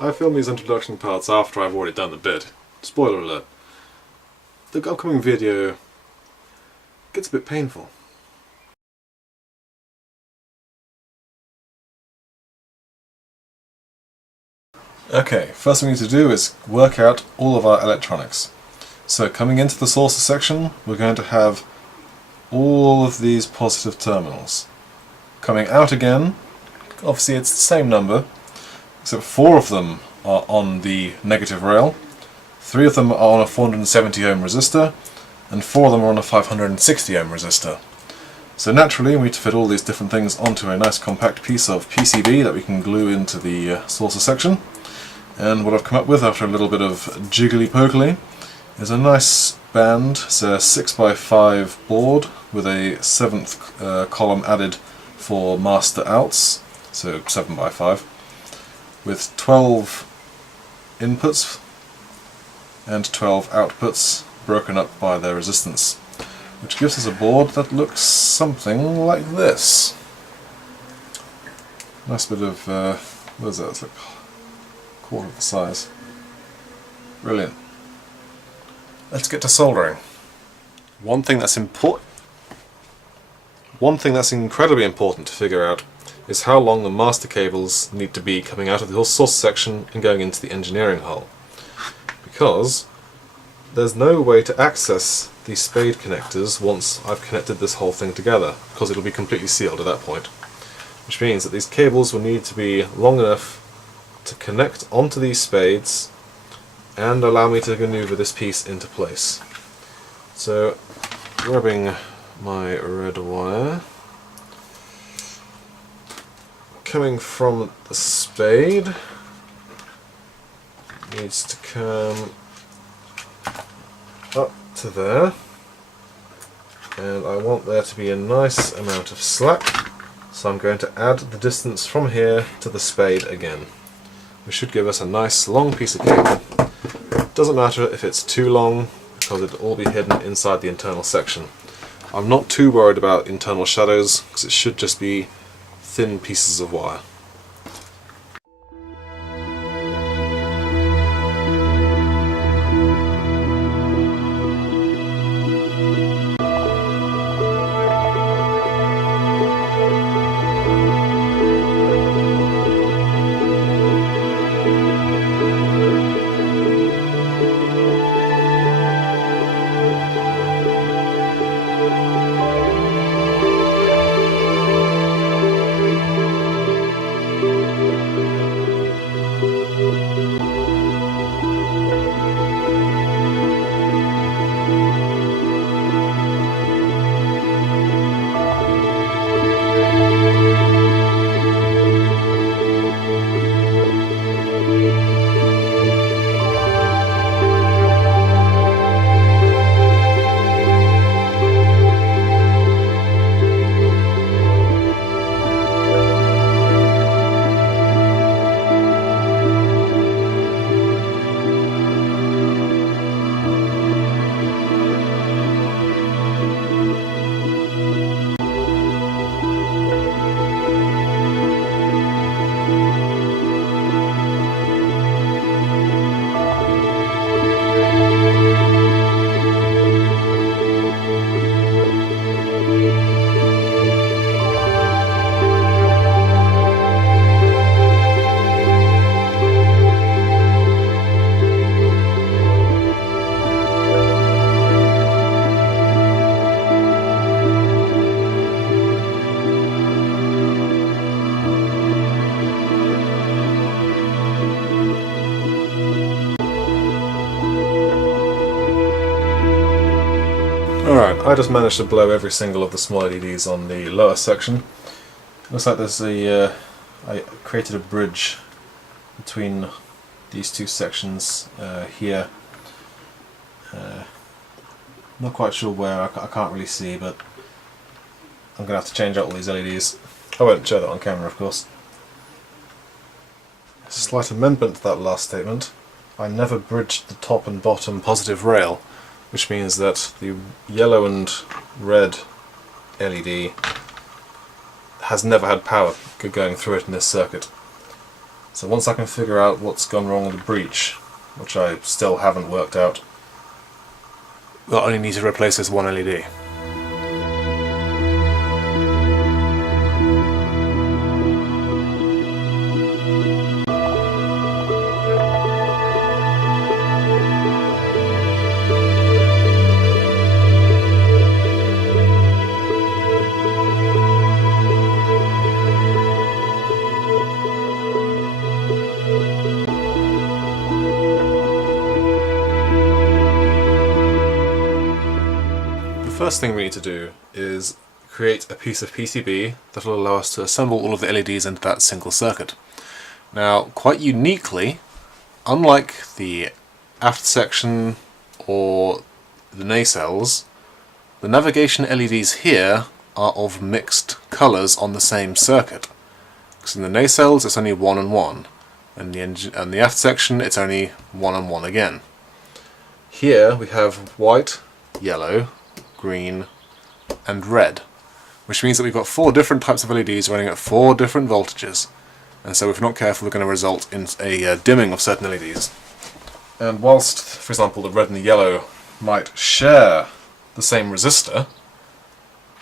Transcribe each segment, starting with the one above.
I film these introduction parts after I've already done the bit. Spoiler alert. The upcoming video gets a bit painful. Okay, first thing we need to do is work out all of our electronics. So coming into the saucer section, we're going to have all of these positive terminals. Coming out again, obviously it's the same number, except 4 of them are on the negative rail, 3 of them are on a 470 ohm resistor, and 4 of them are on a 560 ohm resistor. So naturally we need to fit all these different things onto a nice compact piece of PCB that we can glue into the saucer section. And what I've come up with after a little bit of jiggly-pokely is a nice band. It's a 6x5 board with a 7th column added for master outs, so 7x5, with 12 inputs and 12 outputs broken up by their resistance, which gives us a board that looks something like this. Nice bit of, what is that? It's like a quarter of the size. Brilliant. Let's get to soldering. One thing that's incredibly important to figure out is how long the master cables need to be coming out of the saucer section and going into the engineering hull. Because there's no way to access these spade connectors once I've connected this whole thing together, because it'll be completely sealed at that point. Which means that these cables will need to be long enough to connect onto these spades and allow me to maneuver this piece into place. So, grabbing my red wire, coming from the spade, needs to come up to there, and I want there to be a nice amount of slack, so I'm going to add the distance from here to the spade again, which should give us a nice long piece of cable. Doesn't matter if it's too long, because it'll all be hidden inside the internal section. I'm not too worried about internal shadows, because it should just be thin pieces of wire. Alright, I just managed to blow every single of the small LEDs on the lower section. Looks like there's I created a bridge between these two sections here. Not quite sure where, I can't really see, but I'm going to have to change out all these LEDs. I won't show that on camera, of course. A slight amendment to that last statement. I never bridged the top and bottom positive rail, which means that the yellow and red LED has never had power going through it in this circuit. So once I can figure out what's gone wrong with the breach, which I still haven't worked out, we'll only need to replace this one LED. The first thing we need to do is create a piece of PCB that will allow us to assemble all of the LEDs into that single circuit. Now, quite uniquely, unlike the aft section or the nacelles, the navigation LEDs here are of mixed colours on the same circuit. Because in the nacelles it's only 1 and 1, and the aft section it's only 1 and 1 again. Here we have white, yellow, green and red, which means that we've got 4 different types of LEDs running at 4 different voltages, and so if we're not careful we're going to result in a dimming of certain LEDs. And whilst, for example, the red and the yellow might share the same resistor,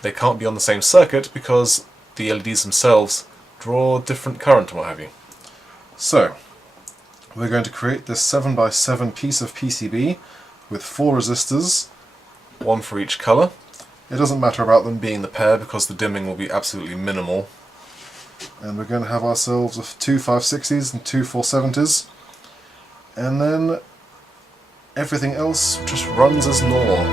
they can't be on the same circuit because the LEDs themselves draw different current and what have you. So we're going to create this 7x7 piece of PCB with 4 resistors, 1 for each colour. It doesn't matter about them being the pair because the dimming will be absolutely minimal. And we're going to have ourselves 2 560s and 2 470s, and then everything else just runs as normal.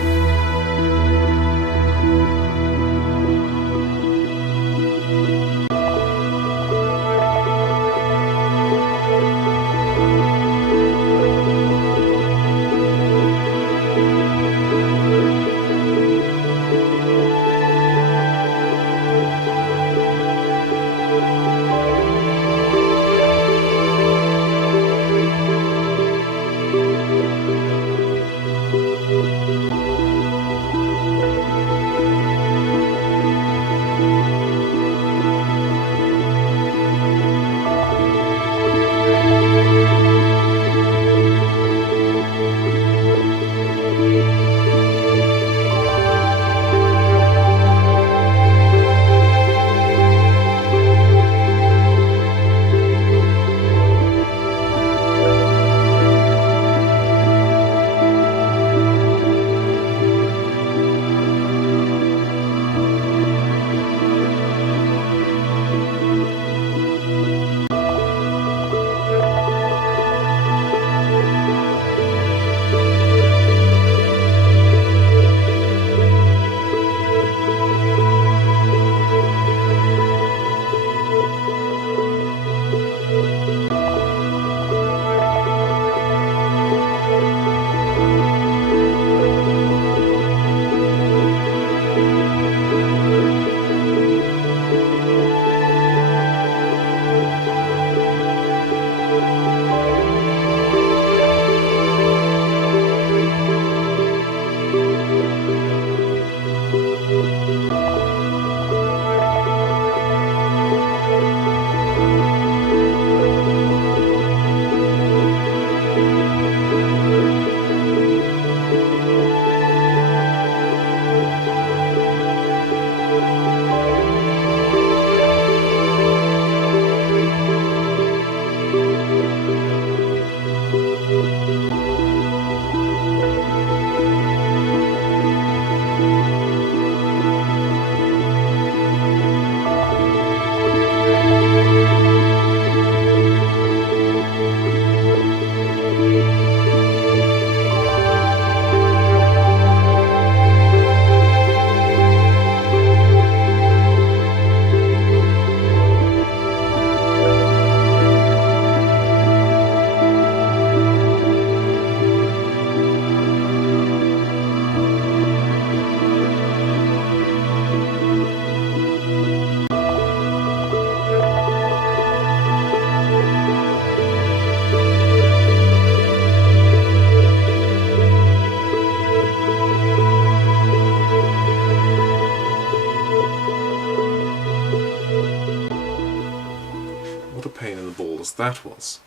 What a pain in the balls that was.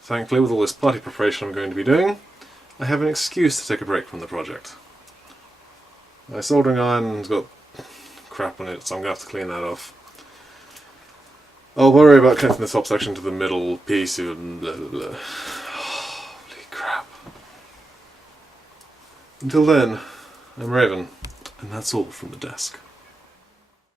Thankfully, with all this party preparation I'm going to be doing, I have an excuse to take a break from the project. My soldering iron's got crap on it, so I'm going to have to clean that off. I'll worry about connecting the top section to the middle piece and blah blah blah. Holy crap. Until then, I'm Raven, and that's all from the desk.